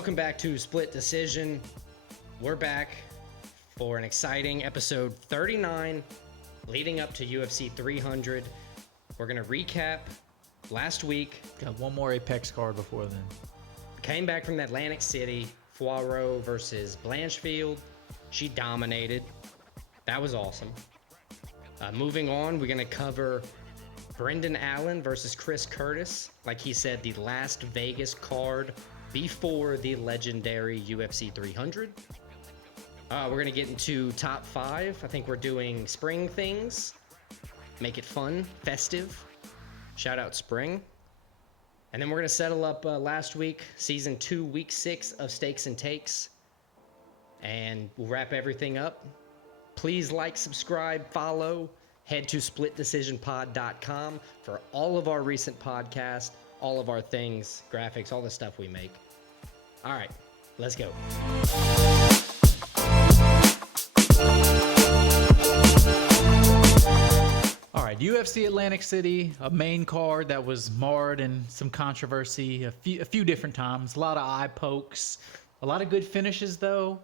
Welcome back to Split Decision. We're back for an exciting episode 39 leading up to UFC 300. We're going to recap last week. Got one more Apex card before then. Came back from Atlantic City, Fiorot versus Blanchfield. She dominated. That was awesome. Moving on, we're going to cover Brendan Allen versus Chris Curtis. Like he said, the last Vegas card before the legendary UFC 300. We're going to get into top 5. I think we're doing spring things. Make it fun, festive. Shout out spring. And then we're going to settle up last week, season 2, week 6 of Stakes and Takes. And we'll wrap everything up. Please like, subscribe, follow. Head to splitdecisionpod.com for all of our recent podcasts, all of our things, graphics, all the stuff we make. All right, let's go. All right, UFC Atlantic City, a main card that was marred in some controversy a few different times. A lot of eye pokes, a lot of good finishes though.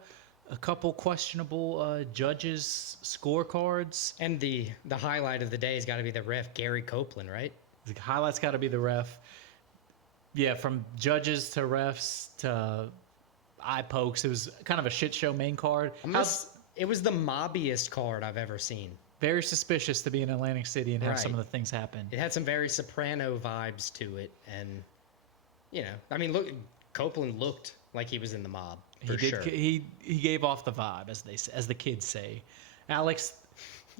A couple questionable judges' scorecards. And the highlight of the day has got to be the ref, Gary Copeland, right? The highlight's got to be the ref. Yeah, from judges to refs to eye pokes. It was kind of a shit show main card. It was the mobbiest card I've ever seen. Very suspicious to be in Atlantic City and have Right. some of the things happen. It had some very Soprano vibes to it. And, you know, I mean, look, Copeland looked like he was in the mob. For sure. He gave off the vibe, as the kids say. Alex,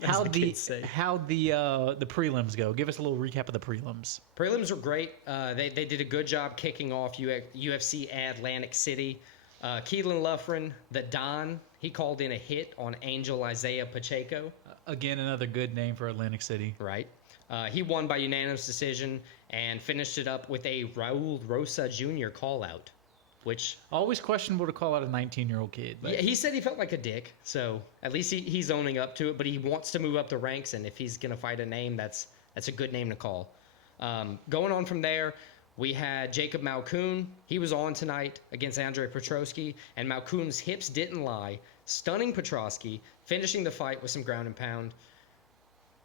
how the prelims go? Give us a little recap of the prelims. Prelims were great. They did a good job kicking off UFC Atlantic City. Keelan Loughran, the Don, he called in a hit on Angel Isaiah Pacheco. Again, another good name for Atlantic City. Right. He won by unanimous decision and finished it up with a Raul Rosa Jr. call-out. Which always questionable to call out a 19-year-old kid. But yeah, he said he felt like a dick, so at least he's owning up to it. But he wants to move up the ranks, and if he's gonna fight a name, that's a good name to call. Going on from there, we had Jacob Malkoun. He was on tonight against Andrei Petroski, and Malkoun's hips didn't lie, stunning Petroski, finishing the fight with some ground and pound.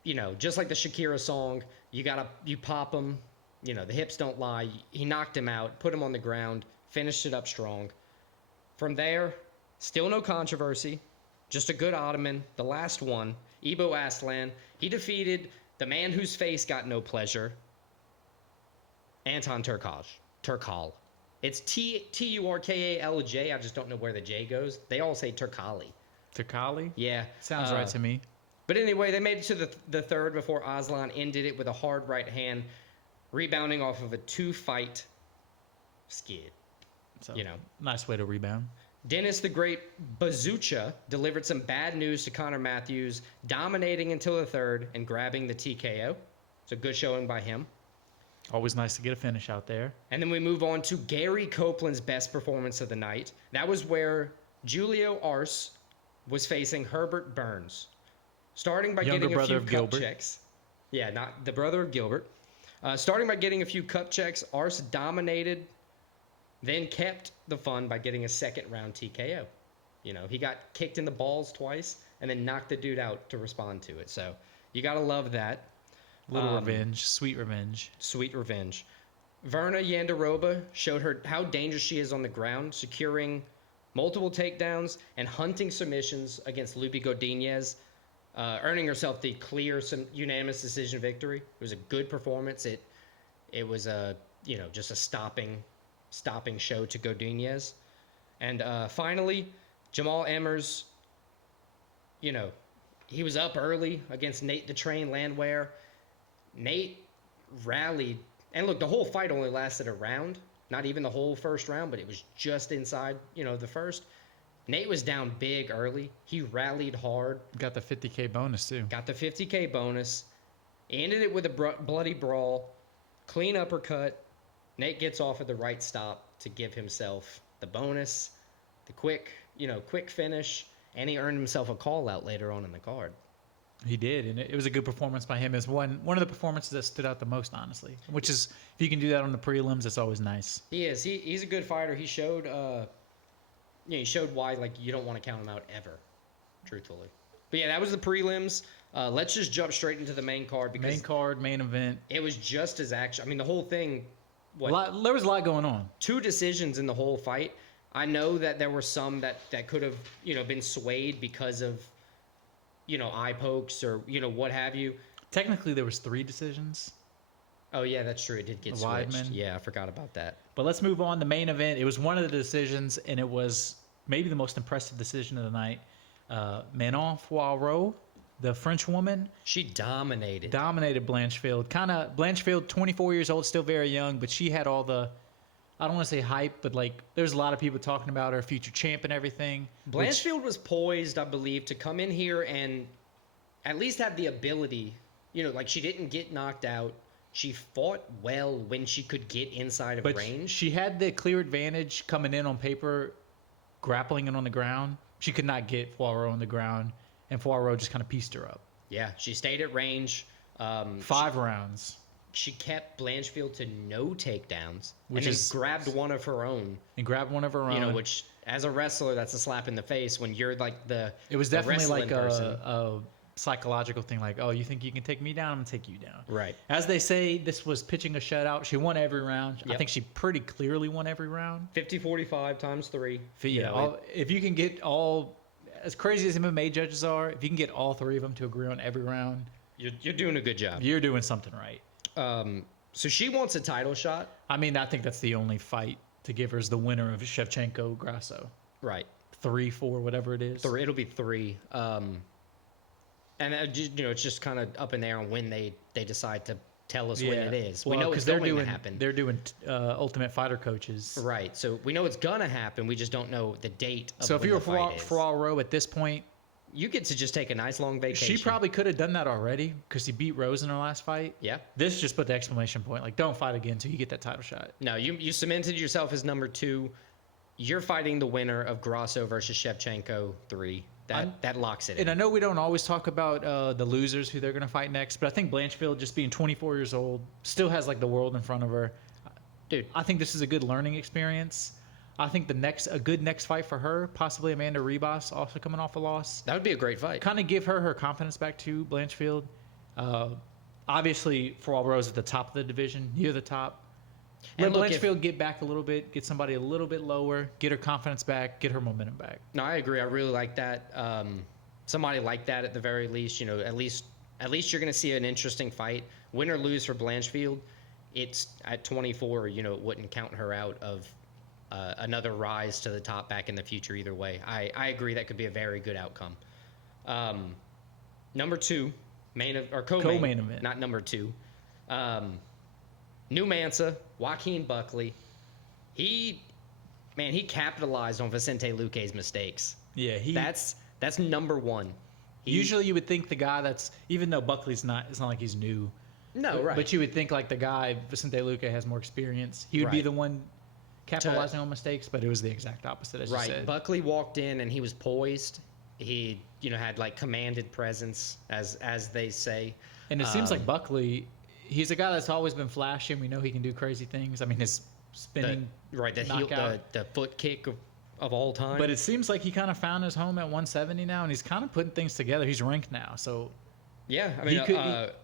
You know, just like the Shakira song, you pop him. You know, the hips don't lie. He knocked him out, put him on the ground. Finished it up strong. From there, still no controversy. Just a good Ottoman. The last one, Ibo Aslan. He defeated the man whose face got no pleasure, Anton Turkal. It's Turkalj. I just don't know where the J goes. They all say Turkali. Turkali? Yeah. Sounds right to me. But anyway, they made it to the third before Aslan ended it with a hard right hand, rebounding off of a 2-fight skid. So, you know, nice way to rebound. Dennis the Great Bazucha delivered some bad news to Connor Matthews, dominating until the third and grabbing the TKO. It's a good showing by him. Always nice to get a finish out there. And then we move on to Gary Copeland's best performance of the night. That was where Julio Arce was facing Herbert Burns. Starting by getting a few cup checks. Yeah, not the brother of Gilbert. Starting by getting a few cup checks, Arce dominated, then kept the fun by getting a second round TKO. You know, he got kicked in the balls twice and then knocked the dude out to respond to it. So you got to love that. Little revenge, sweet revenge. Sweet revenge. Verna Yandaroba showed her how dangerous she is on the ground, securing multiple takedowns and hunting submissions against Lupi Godinez, earning herself the clear unanimous decision victory. It was a good performance. It was just a stopping show to Godinez. And finally, Jamal Emmers, you know, he was up early against Nate the Train Landwehr. Nate rallied. And look, the whole fight only lasted a round. Not even the whole first round, but it was just inside, the first. Nate was down big early. He rallied hard. Got the $50K bonus, too. Got the $50K bonus. Ended it with a bloody brawl. Clean uppercut. Nate gets off at the right stop to give himself the bonus, the quick finish, and he earned himself a call out later on in the card. He did, and it was a good performance by him. It's one of the performances that stood out the most, honestly. Which is, if you can do that on the prelims, it's always nice. He is. He's a good fighter. He showed he showed why like you don't want to count him out ever, truthfully. But yeah, that was the prelims. Let's just jump straight into the main card because Main event. it was just as action. I mean, the whole thing. There was a lot going on. 2 decisions in the whole fight. I know that there were some that could have been swayed because of eye pokes or what have you. Technically, there was 3 decisions. Oh yeah, that's true. It did get switched. Weidman. Yeah, I forgot about that. But let's move on. The main event. It was one of the decisions, and it was maybe the most impressive decision of the night. Manon Fiorot, the French woman, She dominated. Blanchfield. Blanchfield, 24 years old, still very young, but she had all the, I don't want to say hype, but like there's a lot of people talking about her, future champ and everything. Blanchfield was poised, I believe, to come in here and at least have the ability. Like she didn't get knocked out. She fought well when she could get inside of range. She had the clear advantage coming in on paper, grappling it on the ground. She could not get Fiorot on the ground, and Fiorot just kind of pieced her up. Yeah, she stayed at range. 5 rounds. She kept Blanchfield to no takedowns, Which and is- then grabbed one of her own. And grabbed one of her own. Which as a wrestler, that's a slap in the face when you're like the. It was the definitely wrestling like person. a psychological thing. Like, oh, you think you can take me down? I'm going to take you down. Right. As they say, this was pitching a shutout. She won every round. I Yep. think she pretty clearly won every round. 50-45 times 3. If you can get all, as crazy as MMA judges are, if you can get all 3 of them to agree on every round, You're doing a good job. you're doing something right. So she wants a title shot. I mean, I think that's the only fight to give her is the winner of Shevchenko Grasso. Right. 3, 4, whatever it is. It'll be 3. And it's just kind of up in there on when they decide to tell us when it is. Well, we know it's they're going doing, to happen. They're doing Ultimate Fighter coaches. Right. So we know it's gonna happen. We just don't know the date. Of So if when you're the fight is. Fiorot at this point, You get to just take a nice long vacation. she probably could have done that already because he beat Rose in her last fight. Yeah. This just put the exclamation point. Like, don't fight again until you get that title shot. No, you cemented yourself as number 2. You're fighting the winner of Grasso versus Shevchenko 3. That locks it in. And I know we don't always talk about the losers who they're going to fight next, but I think Blanchfield, just being 24 years old, still has like the world in front of her. Dude, I think this is a good learning experience. I think a good next fight for her, possibly Amanda Ribas, also coming off a loss. that would be a great fight. Kind of give her confidence back to Blanchfield. Obviously, Fiorot's at the top of the division, near the top. Let And look, Blanchfield get back a little bit, get somebody a little bit lower, get her confidence back, get her momentum back. No, I agree. I really like that. Somebody like that at the very least. At least you're going to see an interesting fight. Win or lose for Blanchfield, it's at 24. It wouldn't count her out of another rise to the top back in the future either way. I agree that could be a very good outcome. Number 2, co-main event, not number 2. New Mansa, Joaquin Buckley. He capitalized on Vicente Luque's mistakes. Yeah, That's number 1. Usually you would think the guy that's, even though Buckley's not, it's not like he's new. No, right. But you would think like the guy, Vicente Luque, has more experience. He would be Right. the one capitalizing on mistakes, but it was the exact opposite, as you Right. said. Buckley walked in and he was poised. He, had like commanded presence, as they say. And it seems like Buckley, he's a guy that's always been flashy, and we know he can do crazy things. I mean, his spinning The foot kick of all time. But it seems like he kind of found his home at 170 now, and he's kind of putting things together. He's ranked now, so yeah, I mean,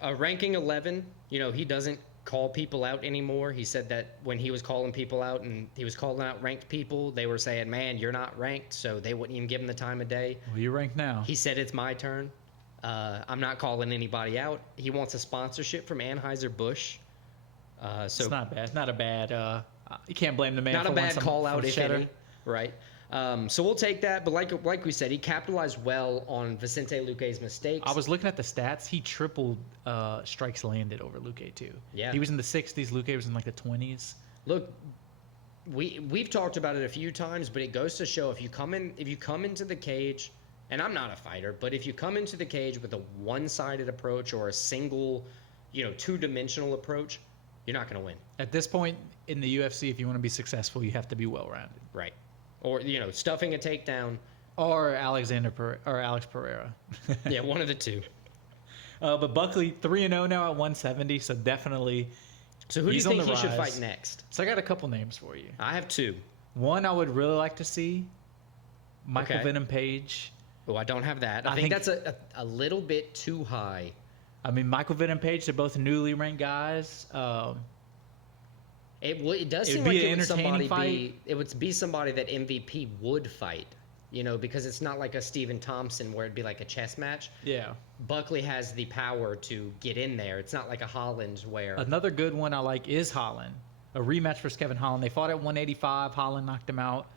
a ranking 11. He doesn't call people out anymore. He said that when he was calling people out and he was calling out ranked people, they were saying, "Man, you're not ranked," so they wouldn't even give him the time of day. well, you're ranked now. He said, "It's my turn. I'm not calling anybody out." He wants a sponsorship from Anheuser-Busch. So It's not bad. It's not a bad. You can't blame the man. not for a bad wanting call some out, if cheddar. any. Right. So we'll take that. But like we said, he capitalized well on Vicente Luque's mistakes. I was looking at the stats. He tripled strikes landed over Luque too. Yeah. He was in the 60s. Luque was in like the 20s. Look, we've talked about it a few times, but it goes to show if you come into the cage, and I'm not a fighter, but if you come into the cage with a one-sided approach or a single, two-dimensional approach, you're not going to win. At this point in the UFC, if you want to be successful, you have to be well-rounded. Right. Or, stuffing a takedown. Or Alex Pereira. Yeah, one of the two. But Buckley 3-0 now at 170, so definitely. So who do you he's on think the he should rise. fight next? So I got a couple names for you. I have two. One I would really like to see, Michael Okay. Venom Page. Oh, I don't have that. I think that's a little bit too high. I mean, Michael Venom Page, they're both newly ranked guys. It does It seem would like be it an would entertaining it would be somebody that MVP would fight, because it's not like a Stephen Thompson where it'd be like a chess match. Yeah. Buckley has the power to get in there. It's not like a Holland where Another good one I like is Holland. A rematch for Kevin Holland. They fought at 185. Holland knocked him out.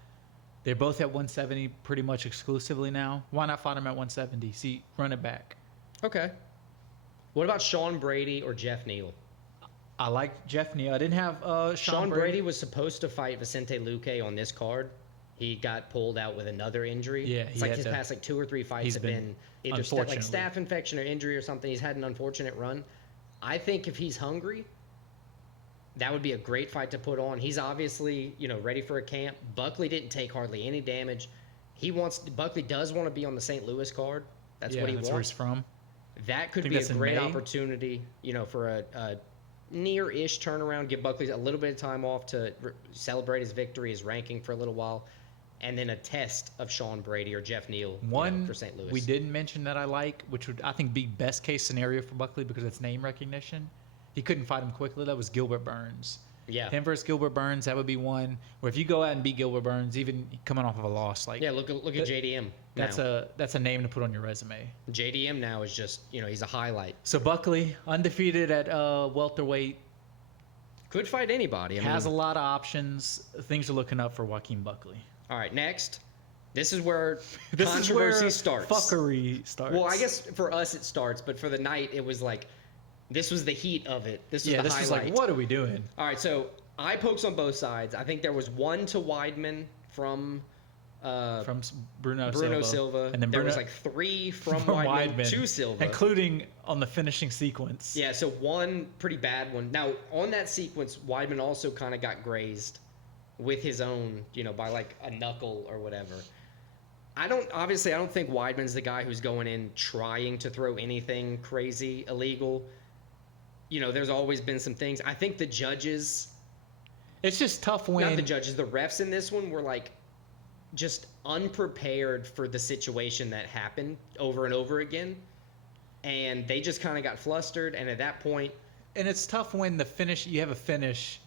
They're both at 170 pretty much exclusively now. Why not fight him at 170? See, run it back. Okay. What about Sean Brady or Jeff Neal? I like Jeff Neal. I didn't have Sean Brady was supposed to fight Vicente Luque on this card. He got pulled out with another injury. Yeah, it's like his past 2 or 3 fights he's have been either like unfortunately. staph infection or injury or something. He's had an unfortunate run. I think if he's hungry, that would be a great fight to put on. He's obviously, ready for a camp. Buckley didn't take hardly any damage. Buckley does want to be on the St. Louis card. That's what he that's where he's wants. from. That could Think be a that's in great May? opportunity, for a near-ish turnaround. Give Buckley a little bit of time off to celebrate his victory, his ranking for a little while, and then a test of Sean Brady or Jeff Neal One for St. Louis. we didn't mention that I like, which would I think be best case scenario for Buckley because it's name recognition. He couldn't fight him quickly. That was Gilbert Burns. Yeah. Him versus Gilbert Burns, that would be one. Or if you go out and beat Gilbert Burns, even coming off of a loss, like Yeah, look at JDM. that's now. a name to put on your resume. JDM now is just he's a highlight. So Buckley, undefeated at welterweight, Could fight anybody. has a lot of options. Things are looking up for Joaquin Buckley. All right, next. This is where This controversy is where starts. Fuckery starts. Well, I guess for us it starts, but for the night it was like this was the heat of it. This was the this highlight. was like, what are we doing? All right, so eye pokes on both sides. I think there was one to Weidman from Bruno Silva, and then there Bruno, was like 3 from from Weidman to Silva, including on the finishing sequence. Yeah, so one pretty bad one. Now on that sequence, Weidman also kind of got grazed with his own, by like a knuckle or whatever. I don't think Weidman's the guy who's going in trying to throw anything crazy illegal. There's always been some things. I think the judges, It's just tough when not the judges, the refs in this one were like just unprepared for the situation that happened over and over again. And they just kind of got flustered. And at that point, and it's tough when you have a finish,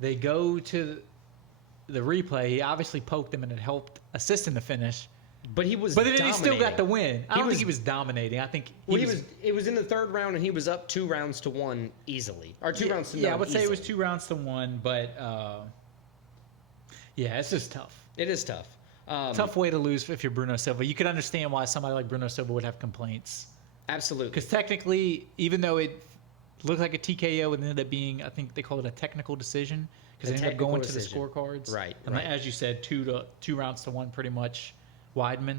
they go to the replay. He obviously poked him and it helped assist in the finish. but he was But then he dominating. still got the win. I don't was- think he was dominating. I think It was in the 3rd round, and he was up 2 rounds to 1 easily, or 2 rounds to none. I would say it was easily. 2 rounds to 1, but it's just tough. It is tough. Tough way to lose if you're Bruno Silva. You could understand why somebody like Bruno Silva would have complaints. Absolutely. Because technically, even though it looked like a TKO, it ended up being, I think they call it a technical decision because they ended up technical going decision. to the scorecards. Right, And right. as you said, 2 rounds to 1 pretty much. Weidman.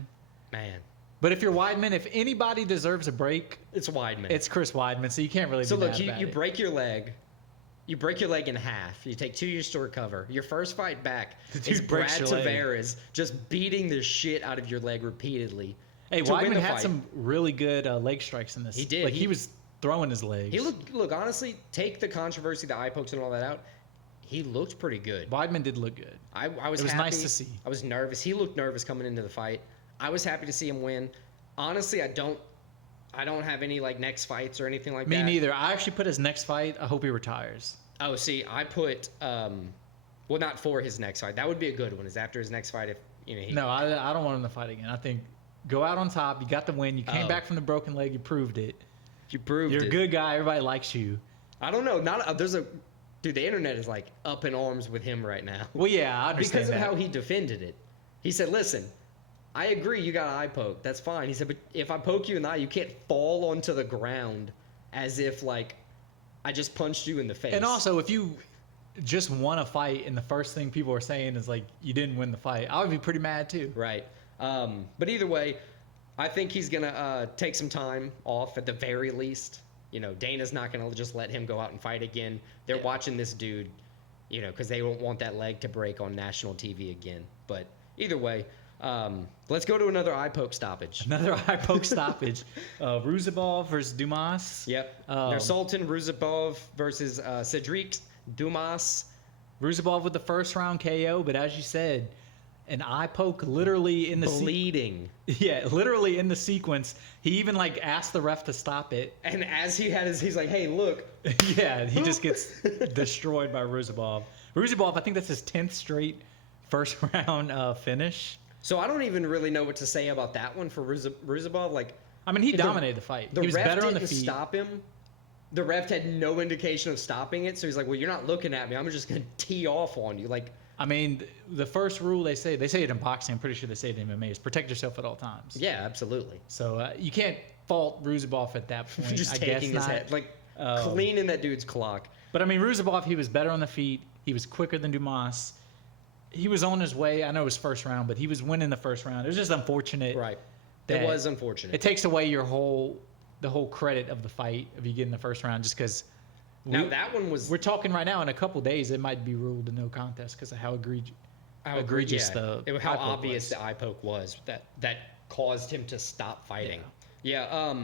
Man, But if you're Weidman, if anybody deserves a break, it's Weidman. it's Chris Weidman. So you can't really so be look, mad about you it. break your leg. You break your leg in half. You take 2 years to recover. Your first fight back dude is Brad breaks your leg. Tavares just beating the shit out of your leg repeatedly. Hey, to win Weidman the had fight. some really good leg strikes in this. He did. Like he was throwing his legs. He look honestly. Take the controversy, the eye pokes, and all that out. He looked pretty good. Weidman did look good. I was. It was happy. nice to see. I was nervous. He looked nervous coming into the fight. I was happy to see him win. Honestly, I don't have any like next fights or anything like Me that. neither. I actually put his next fight. I hope he retires. Oh, see, I put well, not for his next fight. That would be a good one. Is after his next fight if he. No, I don't want him to fight again. I think go out on top. You got the win. You came back from the broken leg. You proved it. You proved You're it. a good guy. Everybody likes you. I don't know. Dude, the internet is like up in arms with him right now. Well, yeah, I understand Because of that. how he defended it. He said, listen, I agree you got an eye poke. That's fine. He said, but if I poke you in the eye, you can't fall onto the ground as if, like, I just punched you in the face. And also, if you just won a fight and the first thing people are saying is, like, you didn't win the fight, I would be pretty mad, too. Right. But either way, I think he's going to take some time off at the very least. Dana's not going to just let him go out and fight again. They're watching this dude, because they don't want that leg to break on national TV again. But either way, Let's go to another eye poke stoppage. Another eye poke stoppage. Ruzabov versus Dumas. Yep. Sultan Ruzabov versus Cedric Dumas. Ruzabov with the first round KO, but as you said, an eye poke literally in the bleeding. Yeah, literally in the sequence. He even like asked the ref to stop it. And as he had his, he's like, "Hey, look." Yeah, he just gets destroyed by Ruzabov. Ruzabov, I think that's his 10th straight first round finish. So I don't even really know what to say about that one for Ruzabov. Like, I mean, he dominated the fight. The he was ref better on the didn't feet. stop him. The ref had no indication of stopping it, so he's like, "Well, you're not looking at me. I'm just gonna tee off on you." Like, I mean, the first rule they say it in boxing. I'm pretty sure they say it in MMA is protect yourself at all times. yeah, absolutely. So you can't fault Ruzabov at that point. Just I taking guess his not. head, like cleaning that dude's clock. But I mean, Ruzabov, he was better on the feet. He was quicker than Dumas. He was on his way. I know it was first round, but he was winning the first round. It was just unfortunate. Right. that It was unfortunate. It takes away the whole credit of the fight if you get in the first round, just because. Now that one was. We're talking right now. In a couple days, it might be ruled a no contest because of how egregious How was. obvious the eye poke was that caused him to stop fighting. Yeah.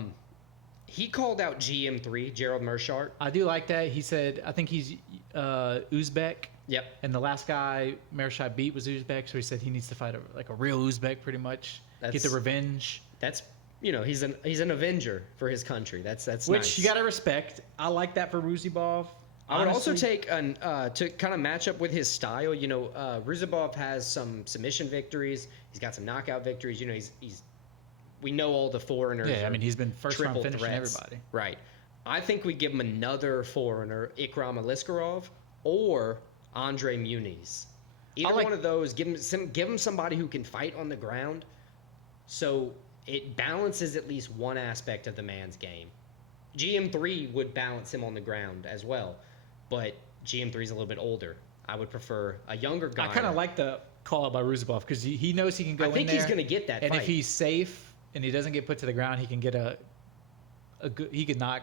He called out GM3, Gerald Meerschaert. I do like that. He said, I think he's Uzbek. Yep. And the last guy Meerschaert beat was Uzbek, so he said he needs to fight a real Uzbek, pretty much. Get the revenge. That's he's an avenger for his country. That's which nice. you got to respect. I like that for Ruzabov. I would also take to kind of match up with his style. Ruzabov has some submission victories. He's got some knockout victories. He's we know all the foreigners. Yeah, I mean he's been first round finishing threats. everybody. Right. I think we give him another foreigner, Ikram Aliskerov or Andre Muniz. Either one of those. Give him somebody who can fight on the ground, so it balances at least one aspect of the man's game. GM3 would balance him on the ground as well, but GM3 is a little bit older. I would prefer a younger guy. I kind of like the call out by Ruzabov because he knows he can go in there. I think he's going to get that and fight. if he's safe and he doesn't get put to the ground, he can get a good. He could knock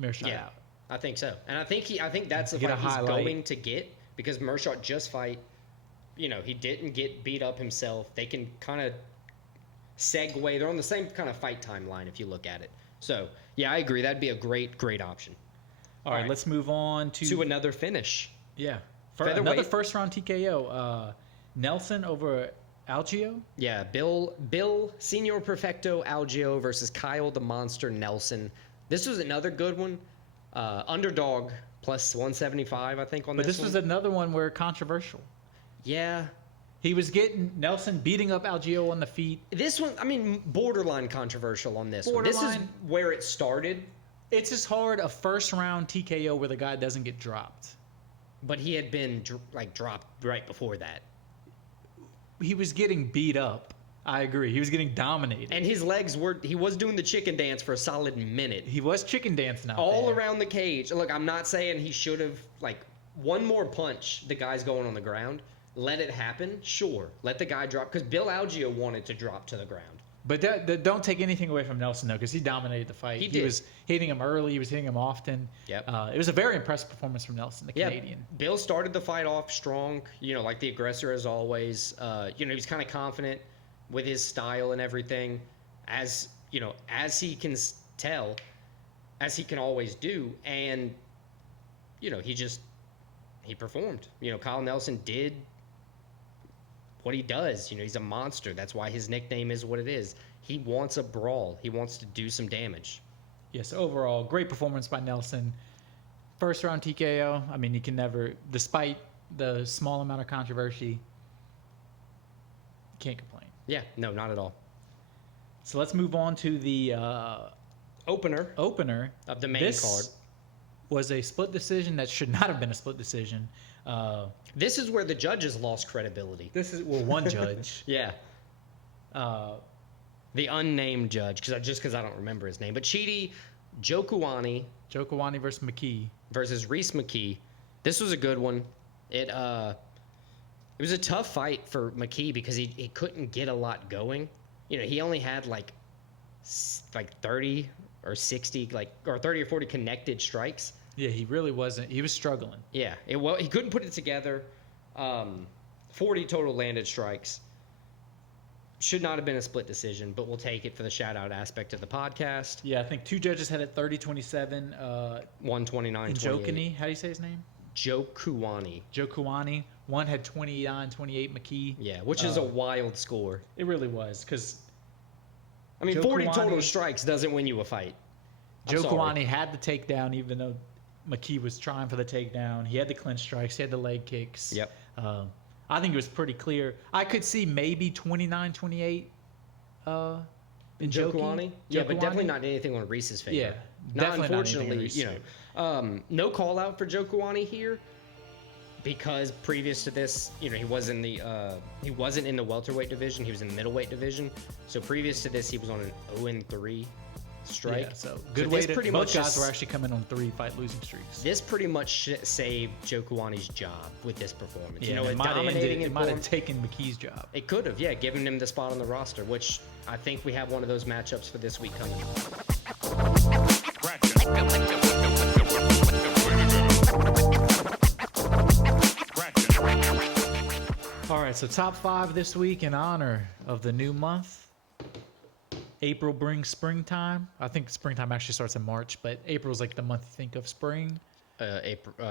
Meerschaert out. I think so, and I think that's the fight he's going to get because Meerschaert just fight. He didn't get beat up himself. They can kind of segue. They're on the same kind of fight timeline if you look at it. So yeah, I agree. That'd be a great option. All right, let's move on to another finish. Yeah, another first round TKO. Nelson over Algeo. Yeah, Bill Senior Perfecto Algeo versus Kyle the Monster Nelson. This was another good one. Underdog plus 175, I think, on this one. But this was another one where controversial. Yeah. He was getting Nelson beating up Algeo on the feet. This one, I mean, borderline controversial on this one. This is where it started. It's just hard a first round TKO where the guy doesn't get dropped. But he had been dropped right before that. He was getting beat up. I agree. He was getting dominated. And his legs he was doing the chicken dance for a solid minute. He was chicken dancing out all there. Around the cage. Look, I'm not saying he should have, one more punch, the guy's going on the ground. Let it happen, sure. Let the guy drop, because Bill Algeo wanted to drop to the ground. But don't take anything away from Nelson, though, because he dominated the fight. He was hitting him early. He was hitting him often. Yep. It was a very impressive performance from Nelson, the Canadian. Bill started the fight off strong, like the aggressor as always. He was kind of confident with his style and everything, as he can tell, as he can always do. And, he performed. Kyle Nelson did what he does. He's a monster. That's why his nickname is what it is. He wants a brawl. He wants to do some damage. Yes, overall, great performance by Nelson. First round TKO. I mean, he can never, despite the small amount of controversy, can't complain. Yeah, no, not at all. So let's move on to the opener of the main card. Was a split decision that should not have been a split decision. This is where the judges lost credibility. One judge. Yeah. The unnamed judge, because I don't remember his name, but Chidi Jokuani versus McKee. Versus Reese McKee. This was a good one. It was a tough fight for McKee because he couldn't get a lot going. He only had like 30 or 60, or 30 or 40 connected strikes. Yeah, he really wasn't. He was struggling. Yeah, he couldn't put it together. 40 total landed strikes. Should not have been a split decision, but we'll take it for the shout-out aspect of the podcast. Yeah, I think 2 judges had it 30-27. 129-28. Njokini, how do you say his name? Joe Kuwani. Joe Kuwani. One had 29-28 McKee. Yeah, which is a wild score. It really was, because I mean, Joe 40 Kuwani- total strikes doesn't win you a fight. I'm Joe sorry. Kuwani had the takedown, even though McKee was trying for the takedown. He had the clinch strikes. He had the leg kicks. Yep. I think it was pretty clear. I could see maybe 29-28 in Joe Joe Kuwani? Yeah, but definitely not anything on Reese's favor. Yeah, Not definitely not anything on unfortunately, Reese's you know. No call out for Joe Kuwani here because previous to this, you know, he wasn't in the welterweight division. He was in the middleweight division. So previous to this, he was on an 0-3 strike. Yeah, so good way to. Both guys were actually coming on 3 fight losing streaks. This pretty much saved Joe Kuwani's job with this performance. Yeah, you know, it might dominating have taken McKee's job. It could have, yeah, given him the spot on the roster, which I think we have one of those matchups for this week coming. All right, so top 5 this week in honor of the new month. April brings springtime. I think springtime actually starts in March, but April's like the month you think of spring.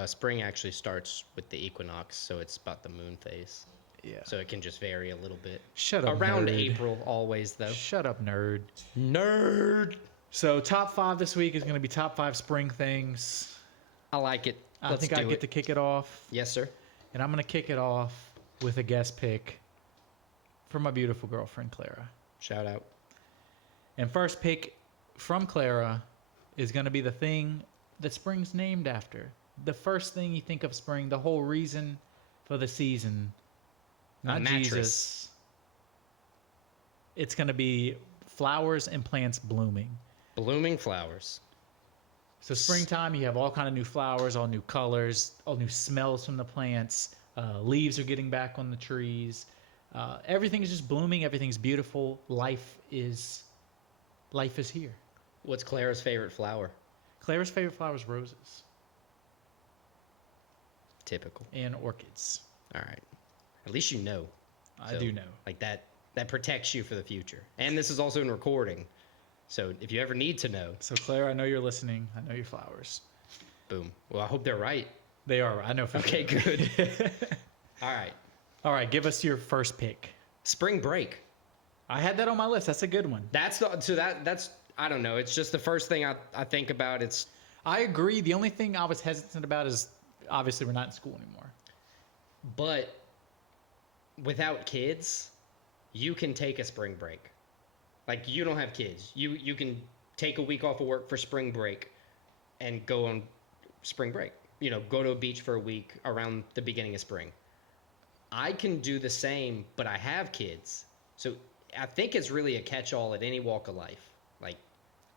Spring actually starts with the equinox, so it's about the moon phase. Yeah. So it can just vary a little bit. Shut up, Around nerd. April, always, though. Shut up, nerd. Nerd! So top 5 this week is going to be top 5 spring things. I like it. I think I get to kick it off. Yes, sir. And I'm going to kick it off with a guest pick for my beautiful girlfriend, Clara. Shout out. And first pick from Clara is going to be the thing that spring's named after. The first thing you think of spring, the whole reason for the season. Not mattress. Jesus. It's going to be flowers and plants blooming. Blooming flowers. So springtime, you have all kind of new flowers, all new colors, all new smells from the plants. Leaves are getting back on the trees. Everything is just blooming. Everything's beautiful. Life is here. What's Clara's favorite flower? Clara's favorite flower is roses Typical. and orchids. All right. At least you know. I do know. Like that protects you for the future. And this is also in recording. So if you ever need to know, So Clara, I know you're listening. I know your flowers. boom. Well, I hope they're right. They are. I know for Okay, sure. good. All right. All right, give us your first pick. Spring break. I had that on my list. That's a good one. That's I don't know. It's just the first thing I think about. It's I agree. The only thing I was hesitant about is obviously we're not in school anymore. but without kids, you can take a spring break. Like you don't have kids. You can take a week off of work for spring break and go on spring break. You know, go to a beach for a week around the beginning of spring. I can do the same, but I have kids. So I think it's really a catch-all at any walk of life. Like,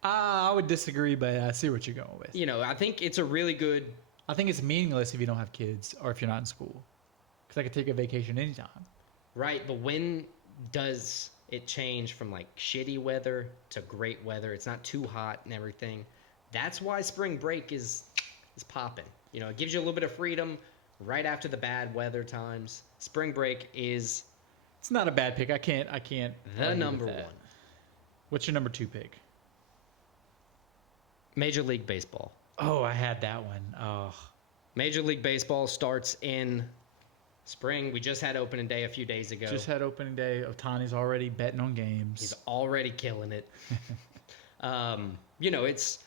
I would disagree, but I see what you're going with. you know, I think it's a really good. I think it's meaningless if you don't have kids or if you're not in school. Because I could take a vacation anytime. Right, but when does it change from like shitty weather to great weather? It's not too hot and everything. That's why spring break is popping. You know, it gives you a little bit of freedom right after the bad weather times. Spring break is It's not a bad pick. I can't. the argue with number that. one. What's your number 2 pick? Major League Baseball. Oh, I had that one. Oh, Major League Baseball starts in spring. We just had opening day a few days ago. just had opening day. Otani's already betting on games. He's already killing it. You know, it's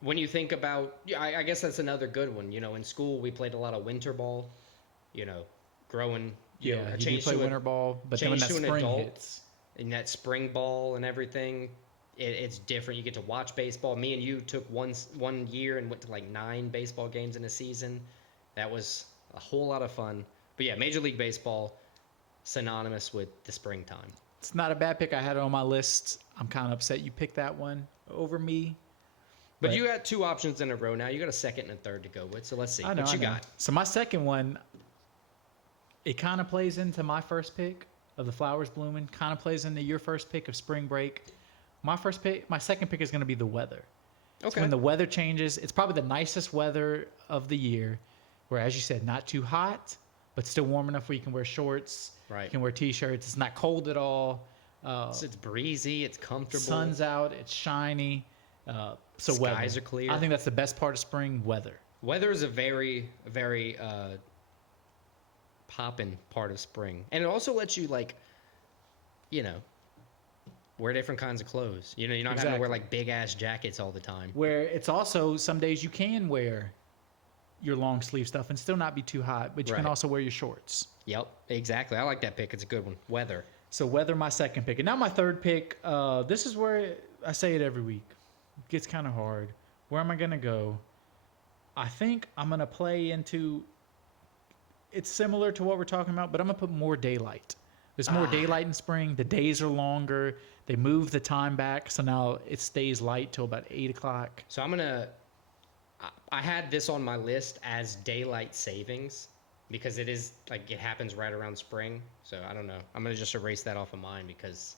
when you think about, I guess that's another good one. You know, in school we played a lot of winter ball. You know, growing. You know, a you do change play to winter ball, but then when that change to an spring adult. hits, And that spring ball and everything, it's different. You get to watch baseball. Me and you took one year and went to like 9 baseball games in a season. That was a whole lot of fun. But yeah, Major League Baseball, synonymous with the springtime. it's not a bad pick. I had it on my list. I'm kind of upset you picked that one over me. But you got 2 options in a row now. You got a second and a third to go with. So let's see what you got. So my second one, it kind of plays into my first pick of the flowers blooming. Kind of plays into your first pick of spring break. My second pick is going to be the weather. So Okay. when the weather changes, it's probably the nicest weather of the year, where, as you said, not too hot, but still warm enough where you can wear shorts. Right. You can wear T-shirts. It's not cold at all. It's breezy. It's comfortable. Sun's out. It's shiny. So Skies weather. are clear. I think that's the best part of spring. Weather. Weather is a very, very poppin' part of spring, and it also lets you like, you know, wear different kinds of clothes. You know, you're not having to wear like big ass jackets all the time. Where it's also some days you can wear your long sleeve stuff and still not be too hot, but you can Right. also wear your shorts. Yep, exactly. I like that pick. It's a good one. Weather. So weather, my second pick, and now my third pick. This is where I say it every week. It gets kind of hard. Where am I gonna go? I think I'm gonna play into. It's similar to what we're talking about, but I'm gonna put more daylight. There's more daylight in spring. The days are longer. They move the time back, so now it stays light till about 8 o'clock. So I had this on my list as daylight savings because it is like it happens right around spring. So I don't know. I'm gonna just erase that off of mine because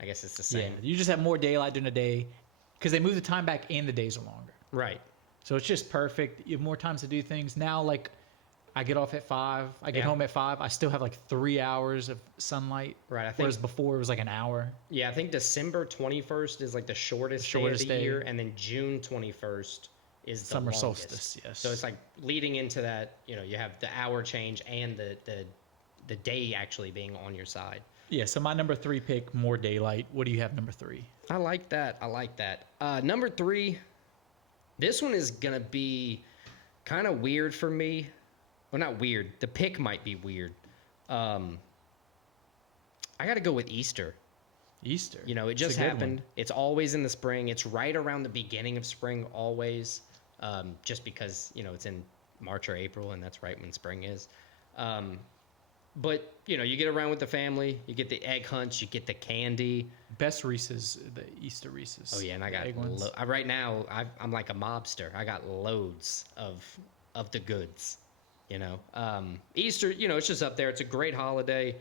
I guess it's the same. Yeah, you just have more daylight during the day because they move the time back and the days are longer. Right. So it's just perfect. You have more times to do things. Now, like, I get off at 5. I get home at 5. I still have like 3 hours of sunlight. Right. I think. Whereas before it was like an hour. Yeah, I think December 21st is like the shortest day of the year, and then June 21st is the Summer longest. solstice, yes. So it's like leading into that. You know, you have the hour change and the day actually being on your side. Yeah, so my number 3 pick, more daylight. What do you have number 3? I like that. I like that. Number 3, this one is going to be kind of weird for me. Well, not weird. The pick might be weird. I got to go with Easter. Easter. You know, it It's a just good one. happened. It's always in the spring. It's right around the beginning of spring, always. Just because, you know, it's in March or April, and that's right when spring is. But, you know, you get around with the family. You get the egg hunts. You get the candy. Best Reese's, the Easter Reese's. Oh, yeah, and I got... egg ones. right now, I'm like a mobster. I got loads of the goods, you know. Easter, you know, it's just up there. It's a great holiday.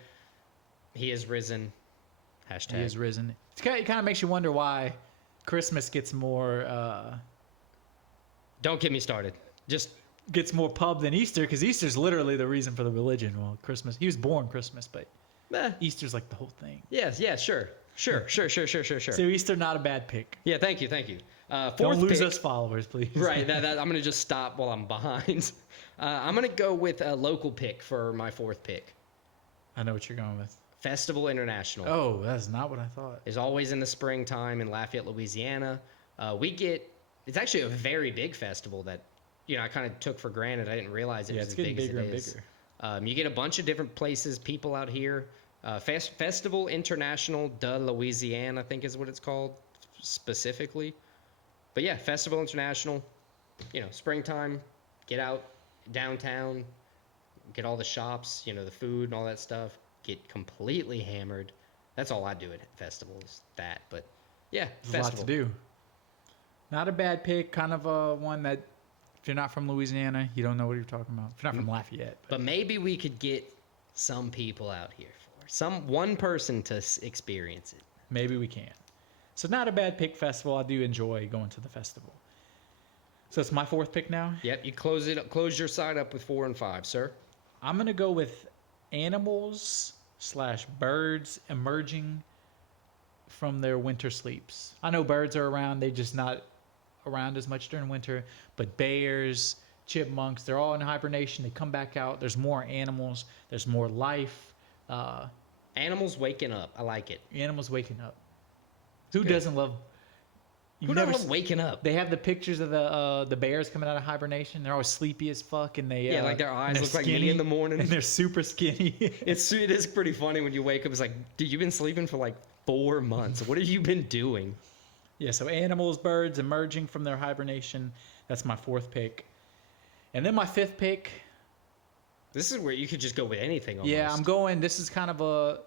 He is risen. Hashtag. He is risen. It kind of makes you wonder why Christmas gets more Don't get me started. Just... gets more pub than Easter, because Easter's literally the reason for the religion. Well, Christmas, he was born Christmas, but Easter's like the whole thing. Yes, yeah, sure. So Easter, not a bad pick. Yeah, thank you. Fourth Don't lose pick, us followers, please. right, that I'm going to just stop while I'm behind. I'm going to go with a local pick for my fourth pick. I know what you're going with. Festival International. Oh, that's not what I thought. Is always in the springtime in Lafayette, Louisiana. It's actually a very big festival that, you know, I kind of took for granted. I didn't realize it was it's as getting big bigger as it and is. bigger. You get a bunch of different places, people out here. Festival International de Louisiane, I think is what it's called specifically. But yeah, Festival International, you know, springtime, get out downtown, get all the shops, you know, the food and all that stuff, get completely hammered. That's all I do at festivals, that. But yeah, There's a lot to do. Not a bad pick, kind of one that if you're not from Louisiana, you don't know what you're talking about. If you're not from Lafayette. But maybe we could get some people out here one person to experience it. Maybe we can. So not a bad pick festival. I do enjoy going to the festival. So it's my fourth pick now. Yep, you close your side up with 4 and 5, sir. I'm gonna go with animals / birds emerging from their winter sleeps. I know birds are around. They're just not around as much during winter. But bears, chipmunks, they're all in hibernation. They come back out. There's more animals. There's more life. Animals waking up. I like it. Animals waking up. Who Good. doesn't love? Who doesn't love waking up? They have the pictures of the bears coming out of hibernation. They're always sleepy as fuck, and they like their eyes and they're look like skinny, me in the morning. and they're super skinny. It is pretty funny when you wake up. It's like, dude, you've been sleeping for like 4 months. What have you been doing? Yeah, so animals, birds emerging from their hibernation. That's my fourth pick. And then my fifth pick. This is where you could just go with anything almost. Yeah, I'm going. This is kind of a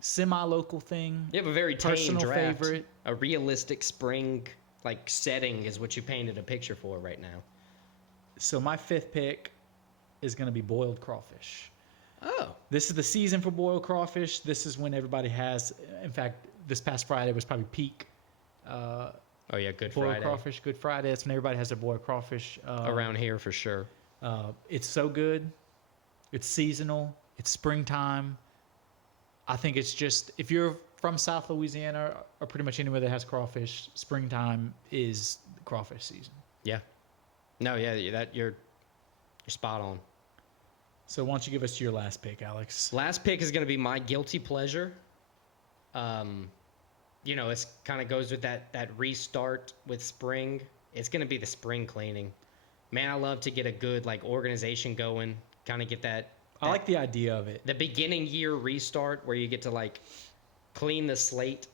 semi-local thing. You have a very tame personal draft. favorite. A realistic spring like setting is what you painted a picture for right now. So my fifth pick is going to be boiled crawfish. Oh. This is the season for boiled crawfish. This is when everybody has. In fact, this past Friday was probably peak. Oh yeah, Good boiled Friday. crawfish, Good Friday. That's when everybody has their boiled crawfish. Around here for sure. It's so good. It's seasonal. It's springtime. I think it's just if you're from South Louisiana or pretty much anywhere that has crawfish, springtime is crawfish season. Yeah. No, yeah, you're spot on. So why don't you give us your last pick, Alex? Last pick is going to be my guilty pleasure. It's kind of goes with that restart with spring. It's going to be the spring cleaning. Man, I love to get a good organization going, kind of get that. I like the idea of it. The beginning year restart where you get to clean the slate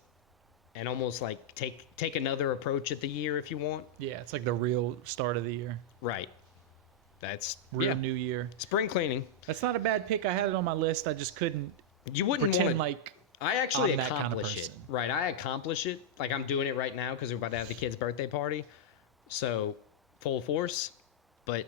and almost take another approach at the year if you want. Yeah, it's like the real start of the year. Right. That's real new year. Spring cleaning. That's not a bad pick. I had it on my list. I just couldn't. You wouldn't pretend want like I actually I'm that kind of accomplish it. person. Right. I accomplish it. I'm doing it right now because we're about to have the kid's birthday party. So full force. But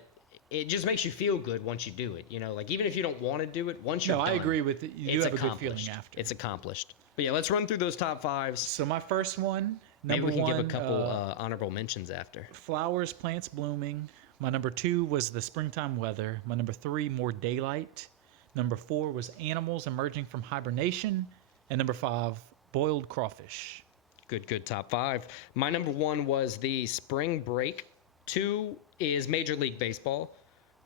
it just makes you feel good once you do it. Even if you don't want to do it, once you're done. I agree with it. You have a good feeling after. It's accomplished. But yeah, let's run through those top fives. So my first one, maybe we can one, give a couple honorable mentions after. Flowers, plants blooming. My number 2 was the springtime weather. My number 3, more daylight. Number 4 was animals emerging from hibernation. And number 5, boiled crawfish. Good top 5. My number 1 was the spring break. 2 is Major League Baseball.